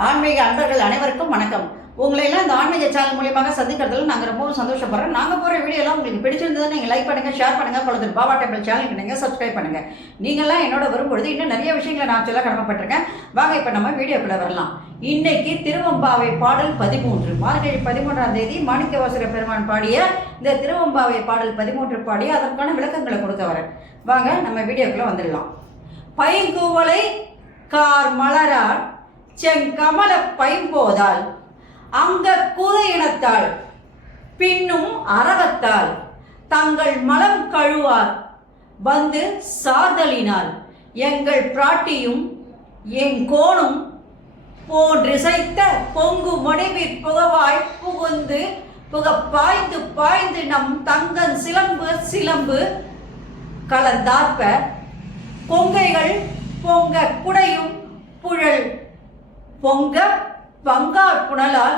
ஆன்மீக அன்பர்கள் அனைவருக்கும் வணக்கம். உங்களை எல்லாம் இந்த ஆன்மீக சேனல் மூலியமாக சந்திக்கிறதுல நாங்கள் ரொம்பவும் சந்தோஷப்படுறோம். நாங்கள் போகிற வீடியோலாம் உங்களுக்கு பிடிச்சிருந்தது நீங்கள் லைக் பண்ணுங்கள், ஷேர் பண்ணுங்கள், குளத்தூர் பாபா டெம்பிள் சேனலுக்கு நீங்கள் சப்ஸ்கிரைப் பண்ணுங்கள். நீங்கள்லாம் என்னோட வரும்பொழுது இன்னும் நிறைய விஷயங்களை நான் சொல்ல கடமைப்பட்டிருக்கேன். வாங்க இப்போ நம்ம வீடியோக்குள்ளே வரலாம். இன்னைக்கு திருவம்பாவை பாடல் 13 மார்கழி 13ஆம் தேதி மாணிக்கவாசக பெருமான் பாடிய இந்த திருவம்பாவை பாடல் 13 பாடி அதற்கான விளக்கங்களை கொடுக்க வரேன். வாங்க நம்ம வீடியோக்குள்ளே வந்துடலாம். பைங்குவளை கார் மலரால் செங்கமல பைம்போதால் அங்க கூரை இனத்தால் பின்னும் அரவத்தால் தங்கள் மலம் கழுவார் வந்து சார்தலினால் எங்கள் பிராட்டியும் எங்கோனும் போன்றிசைத்த பொங்கு முடிவிற் புகவாய் புகுந்து பாய்ந்து பாய்ந்து நம் தங்கன் சிலம்பு கலந்தார்ப்ப பொங்கைகள் பொங்க குடையும் புழல் பொங்க பங்கார் புனலால்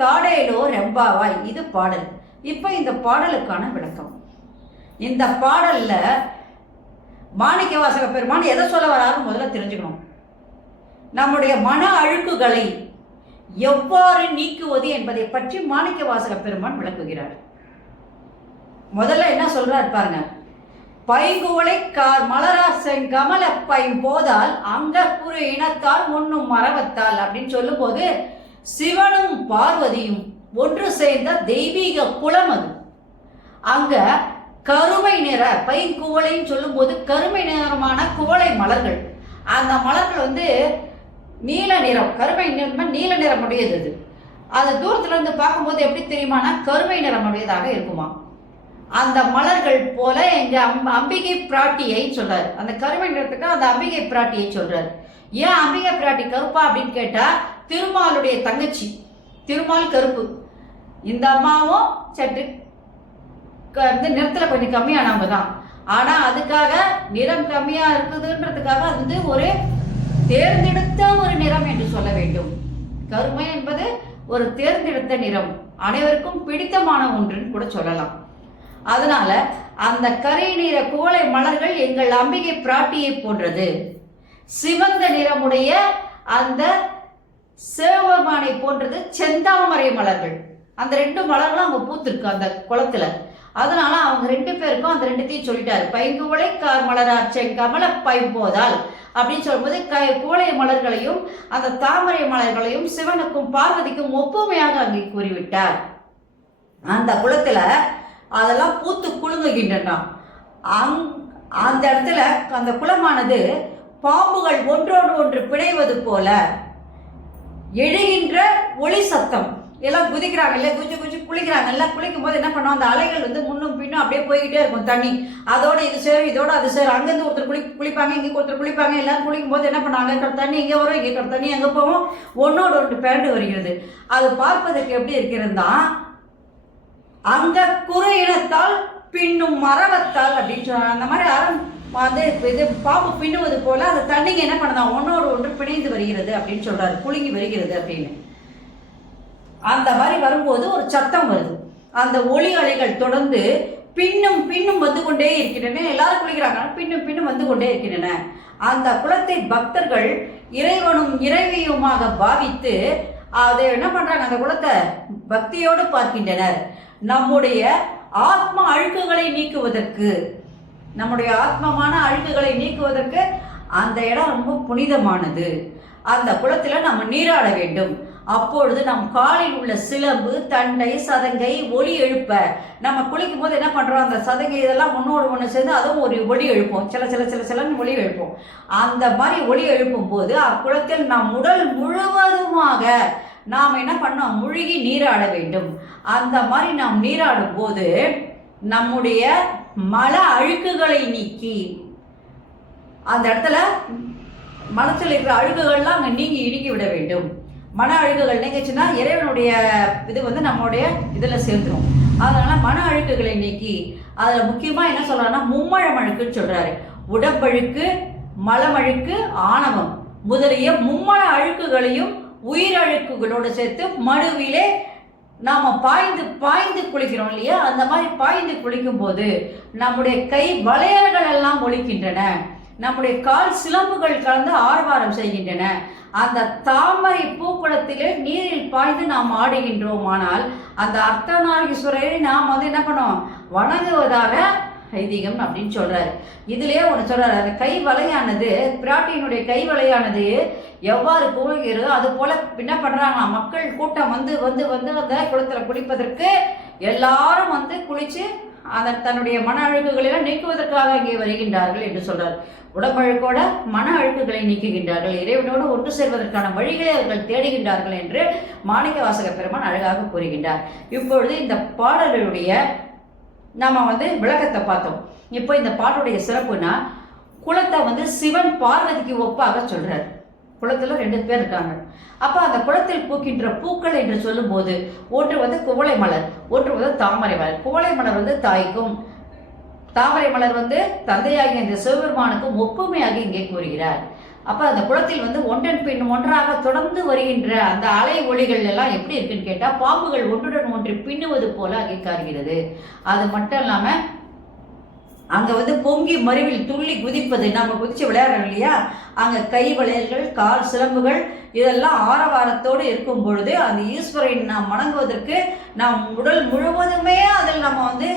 தாடேலோ ரெம்பாவாய். இது பாடல். இப்போ இந்த பாடலுக்கான விளக்கம். இந்த பாடல்ல மாணிக்கவாசக பெருமான் எதை சொல்ல வராருன்னு முதல்ல தெரிஞ்சுக்கணும். நம்முடைய மன அழுக்குகளை எவ்வாறு நீக்குவது என்பதை பற்றி மாணிக்கவாசக பெருமான் விளக்குகிறார். முதல்ல என்ன சொல்றார் பாருங்க. பைங்குவளை கார் மலரார் செங்கமல பைம்போதால் அங்க குறு இனத்தால் முன்னும் மரவத்தால் அப்படின்னு சொல்லும் போது சிவனும் பார்வதியும் ஒன்று சேர்ந்த தெய்வீக குலம் அது. அங்க கருமை நிற பைங்குவளைன்னு சொல்லும் போது கருமை நிறமான குவளை மலர்கள். அந்த மலர்கள் நீல நிறம், கருமை நிறம், நீல நிறம் உடையது. அது தூரத்துல இருந்து பார்க்கும்போது எப்படி தெரியுமானா கருமை நிறம் உடையதாக இருக்குமா. அந்த மலர்கள் போல எங்க அம்பிகை பிராட்டியை சொல்றாரு. அந்த கருமை நிறத்துக்கு அந்த அம்பிகை பிராட்டியை சொல்றாரு. ஏன் அம்பிகை பிராட்டி கருப்பா அப்படின்னு கேட்டா திருமாலுடைய தங்கச்சி, திருமால் கருப்பு. இந்த அம்மாவும் சற்று நிறத்துல கொஞ்சம் கம்மியானவங்க தான். ஆனா அதுக்காக நிறம் கம்மியா இருக்குதுன்றதுக்காக அது ஒரு தேர்ந்தெடுத்த ஒரு நிறம் என்று சொல்ல வேண்டும். கருமை என்பது ஒரு தேர்ந்தெடுத்த நிறம், அனைவருக்கும் பிடித்தமான ஒன்றுன்னு கூட சொல்லலாம். அதனால அந்த கரை நிற குவளை மலர்கள் எங்கள் அம்பிகை பிராட்டியை போன்றது. சிவந்த நிறமுடைய அந்த சிவபெருமானை போன்றது செந்தாமரை மலர்கள். அந்த 2 மலர்களும் அவங்க பூத்திருக்கு அந்த குளத்துல. அதனால அவங்க 2 பேருக்கும் அந்த 2த்தையும் சொல்லிட்டாரு. பைங்குவளை கார் மலரார் செங்கமல பைம்போதால் அப்படின்னு சொல்லும்போது குவளை மலர்களையும் அந்த தாமரை மலர்களையும் சிவனுக்கும் பார்வதிக்கும் ஒப்புமையாக அங்கே கூறிவிட்டார். அந்த குளத்துல அதெல்லாம் பூத்து குலுங்குகின்றன. அந்த இடத்துல அந்த குளமானது பாம்புகள் ஒன்றோடு ஒன்று பிணைவது போல எழுகின்ற ஒளி சத்தம். எல்லாம் குதிக்கிறாங்க இல்ல, குதிச்சு குதிச்சு குளிக்கிறாங்கல்ல. குளிக்கும் போது என்ன பண்ணுவோம், அந்த அலைகள் முன்னும் பின்னும் அப்படியே போய்கிட்டே இருக்கும் தண்ணி. அதோட இது சேரும், இதோட அது சேரும். அங்கேருந்து ஒருத்தர் குளிப்பாங்க, இங்கே ஒருத்தர் குளிப்பாங்க. எல்லாரும் குளிக்கும் போது என்ன பண்ணுவாங்க, இருக்கிற தண்ணி இங்கே வரும், இங்கே இருக்கிற தண்ணி அங்கே போவோம், ஒன்னோடு ஒன்று பிறண்டு வருகிறது. அது பார்ப்பதற்கு எப்படி இருக்கிறதா, அங்க குறை இனத்தால் பின்னும் மரவத்தால் அப்படின்னு சொன்னாங்க. அந்த மாதிரி இது பாம்பு பின்னுவது போல அந்த தண்ணிங்க என்ன பண்ணதா ஒன்னோடு ஒன்று பிணைந்து வருகிறது அப்படின்னு சொல்றாரு, குலுங்கி வருகிறது அப்படின்னு. அந்த மாதிரி வரும்போது ஒரு சத்தம் வருது. அந்த ஒளி அலைகள் தொடர்ந்து பின்னும் பின்னும் வந்து கொண்டே இருக்கின்றன. எல்லாரும் குளிக்கிறாங்க, பின்னும் பின்னும் வந்து கொண்டே இருக்கின்றன. அந்த குலத்தை பக்தர்கள் இறைவனும் இறைவியுமாக பாவித்து அதை என்ன பண்றாங்க, அந்த குலத்தை பக்தியோடு பார்க்கின்றனர். நம்முடைய ஆத்ம அழுக்குகளை நீக்குவதற்கு, நம்முடைய ஆத்மமான அழுக்குகளை நீக்குவதற்கு அந்த இடம் ரொம்ப புனிதமானது. அந்த குளத்துல நம்ம நீராட வேண்டும். அப்பொழுது நம் காலில் உள்ள சிலம்பு, தண்டை, சதங்கை ஒளி எழுப்ப, நம்ம குளிக்கும் போது என்ன பண்றோம், அந்த சதங்கை இதெல்லாம் ஒன்னோடு ஒன்று சேர்ந்து அதுவும் ஒரு ஒளி எழுப்போம், சிலன்னு ஒளி எழுப்போம். அந்த மாதிரி ஒளி எழுப்பும் போது அக்குளத்தில் நாம் உடல் முழுவதுமாக நாம் என்ன பண்ணோம், முழுகி நீராட வேண்டும். அந்த மாதிரி நாம் நீராடும் போது நம்முடைய மல அழுக்குகளை நீக்கி அந்த இடத்துல மனத்தில் இருக்கிற அழுக்குகள்லாம் அங்கே நீங்கி விட வேண்டும். மன அழுக்குகள் நீங்கிச்சுன்னா இறைவனுடைய இது நம்மளுடைய இதில் சேர்ந்துடும். அதனால மன அழுக்குகளை நீக்கி அதில் முக்கியமாக என்ன சொல்றாருன்னா மும்மழம் அழுக்குன்னு சொல்றாரு. உடம்பழுக்கு, மலமழுக்கு, ஆணவம் முதலிய மும்மழ அழுக்குகளையும் உயிரழுக்குகளோடு சேர்த்து மடுவிலே நாம பாய்ந்து பாய்ந்து குளிக்கிறோம் இல்லையா, அந்த மாதிரி பாய்ந்து குளிக்கும் போது நம்முடைய கை வளையல்கள் எல்லாம் ஒலிக்கின்றன. நம்முடைய கால் சிலம்புகள் கலந்து ஆரவாரம் செய்கின்றன. அந்த தாமரை பூக்குளத்திலே நீரில் பாய்ந்து நாம் ஆடுகின்றோம். ஆனால் அந்த அர்த்தநாரீஸ்வரரை நாம் வந்து என்ன பண்ணோம், வணங்குவதாக ஐதீகம் அப்படின்னு சொல்றாரு. இதுலயே ஒன்று சொல்றாரு, அந்த கை வலையானது, பிராட்டியினுடைய கை வலையானது எவ்வாறு கூறுகிறதோ அது போல என்ன பண்றாங்க, மக்கள் கூட்டம் வந்து வந்து வந்து அந்த குளத்துல குளிப்பதற்கு எல்லாரும் வந்து குளிச்சு அந்த தன்னுடைய மன அழுக்குகளெல்லாம் நீக்குவதற்காக இங்கே வருகின்றார்கள் என்று சொல்றார். உடம்பழுக்கோட மன அழுக்குகளை நீக்குகின்றார்கள், இறைவனோடு ஒன்று சேர்வதற்கான வழிகளை அவர்கள் தேடுகின்றார்கள் என்று மாணிக்கவாசக பெருமான் அழகாக கூறுகின்றார். இப்பொழுது இந்த பாடலுடைய நம்ம வந்து விளக்கத்தை பார்த்தோம். இப்போ இந்த பாட்டுடைய சிறப்புனா, குளத்தை வந்து சிவன் பார்வதிக்கு ஒப்பாக சொல்றார். குளத்துல 2 பேர் இருக்காங்க. அப்ப அந்த குளத்தில் பூக்கின்ற பூக்கள் என்று சொல்லும் போது, ஒன்று வந்து குவளை மலர், ஒன்று வந்து தாமரை மலர். குவளை மலர் வந்து தாய்க்கும், தாமரை மலர் வந்து தந்தையாகிய இந்த சிவபெருமானுக்கும் ஒப்புமையாக இங்கே கூறுகிறார். அப்ப அந்த குளத்தில் வந்து ஒன்றன் பின் ஒன்றாக தொடர்ந்து வருகின்ற அந்த அலை ஒளிகள் எல்லாம் எப்படி இருக்குன்னு கேட்டா, பாம்புகள் ஒன்றுடன் ஒன்று பின்னுவது போல அங்கே காண்கிறது. அது மட்டும் இல்லாம அங்க வந்து பொங்கி மருவில் துள்ளி குதிப்பது, நம்ம குதிச்சு விளையாடுறோம் இல்லையா, அங்க கை வளையல்கள், கால் சிலம்புகள் இதெல்லாம் ஆரவாரத்தோடு இருக்கும் பொழுது அந்த ஈஸ்வரனை நாம் வணங்குவதற்கு நாம் உடல் முழுவதுமே அதில் நம்ம வந்து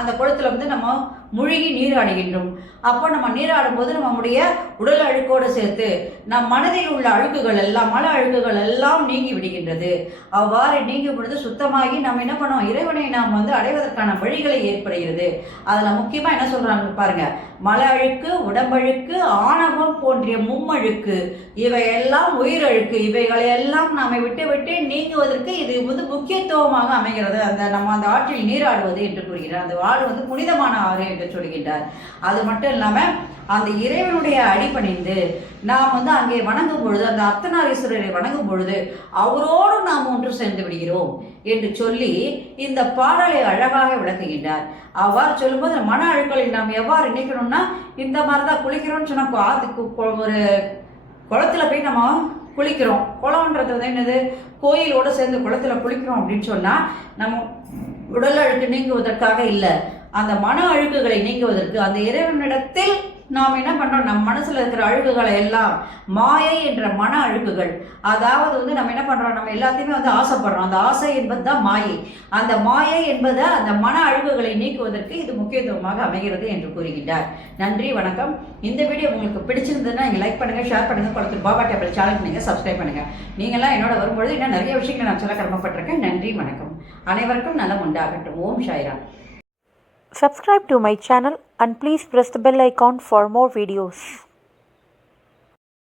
அந்த குளத்துல வந்து நம்ம முழுகி நீராடுகின்றோம். அப்போ நம்ம நீராடும் போது நம்முடைய உடல் அழுக்கோடு சேர்த்து நம் மனதில் உள்ள அழுக்குகள் எல்லாம், மன அழுக்குகள் எல்லாம் நீங்கி விடுகின்றது. அவ்வாறு நீங்கும் பொழுது சுத்தமாகி நம்ம என்ன பண்ணோம், இறைவனை நாம் வந்து அடைவதற்கான வழிகளை ஏற்படுகிறது. அதுல முக்கியமா என்ன சொல்றாங்க பாருங்க, மல அழுக்கு, உடம்பழுக்கு, ஆணவம் போன்றிய மும்மழுக்கு, இவையெல்லாம் உயிரழுக்கு, இவைகளை எல்லாம் நம்மை விட்டு விட்டு நீங்குவதற்கு இது வந்து முக்கியத்துவமாக அமைகிறது. நம்ம அந்த ஆற்றில் நீராடுவது என்று கூறுகிறார். அந்த ஆறு வந்து புனிதமான ஆறு என்று சொல்கின்றார். அது மட்டும் இல்லாம அந்த இறைவனுடைய அடிபணிந்து நாம் வந்து அங்கே வணங்கும் பொழுது, அந்த அர்த்தநாரீஸ்வரரை வணங்கும் பொழுது அவரோடு நாம் ஒன்று சேர்ந்து விடுகிறோம் என்று சொல்லி இந்த பாடலை அழகாக விளக்குகின்றார். அவ்வாறு சொல்லும்போது மன அழுக்களை நாம் எவ்வாறு நீக்கணும்னா, இந்த மாதிரிதான் குளிக்கிறோம்னு சொன்னா, அதுக்கு ஒரு குளத்துல போய் நம்ம குளிக்கிறோம். குளம்ன்றது வந்து என்னது, கோயிலோட சேர்ந்து குளத்துல குளிக்கிறோம் அப்படின்னு சொன்னா நம்ம உடல் அழுக்கு நீங்குவதற்காக இல்லை, அந்த மன அழுக்குகளை நீங்குவதற்கு அந்த இறைவனிடத்தில் நாம் என்ன பண்றோம், நம் மனசுல இருக்கிற அழுக்குகளை எல்லாம், மாயை என்ற மன அழுக்குகள், அதாவது வந்து நம்ம என்ன பண்றோம், நம்ம எல்லாத்தையுமே வந்து ஆசைப்படுறோம். அந்த ஆசை என்பது தான் மாயை. அந்த மாயை என்பதை அந்த மன அழுக்குகளை நீக்குவதற்கு இது முக்கியத்துவமாக அமைகிறது என்று கூறுகின்றார். நன்றி, வணக்கம். இந்த வீடியோ உங்களுக்கு பிடிச்சிருந்ததுன்னா நீங்கள் லைக் பண்ணுங்க, ஷேர் பண்ணுங்க, குளத்தூர் பாபா டேபிள் சேனலுக்கு நீங்கள் சப்ஸ்கிரைப் பண்ணுங்க. நீங்களாம் என்னோட வரும்பொழுது இன்னும் நிறைய விஷயங்களை நான் சொல்ல கடமைப்பட்டிருக்கேன். நன்றி, வணக்கம். அனைவருக்கும் நலம் உண்டாகட்டும். ஓம் Sairam. Subscribe to my channel and please press the bell icon for more videos.